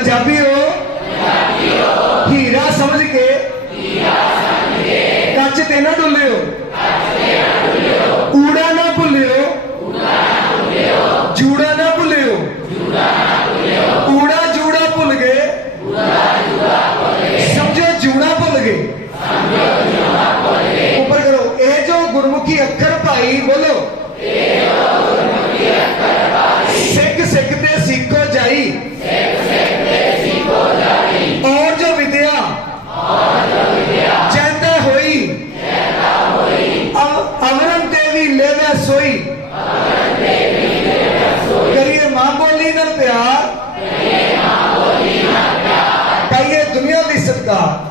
पंजाबी हो? हीरा समझ के? कच ते ना डुलियो कूड़ा ना भुलियो जूड़ा ना भुलियो कूड़ा जूड़ा भुल गए? समझो जूड़ा भुल गए? उपर करो ये जो गुरमुखी अखर भाई, बोलो। ਨਹੀਂ करिए माँ बोली ना प्यार करिए दुनिया की सत्कार